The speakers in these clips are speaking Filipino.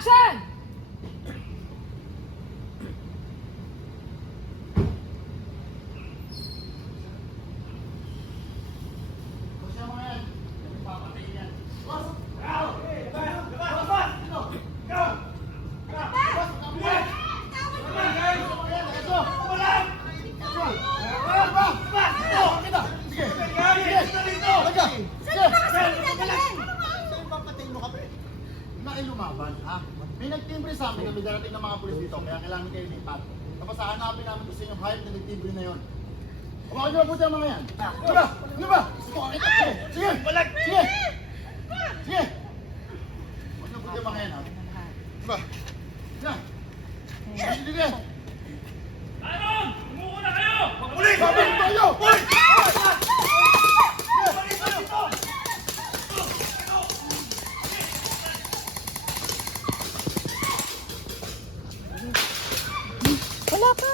Action! Lumaban, ha? May nagtimbre sa amin na may darating ng mga pulis dito, kaya kailangan kayo lipat. Tapos hahanapin namin kung sino yung hype na nagtimbre na yun. Hawakan niyo mabuti ang mga yan. Ano ba? Ano ba? Sige! Sige! Sige! Sige! Huwag niyo mabuti ang mga yan, ha? Ano ba? Sige! Sige! Sige! Anon! Umuko na kayo! Pulis! Babalik tayo! Pulis! Wala pa!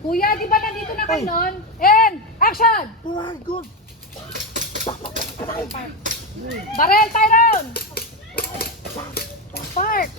Kuya, di ba nandito na kayo nun? And, action! Good! Barrel, Tyrone! Park!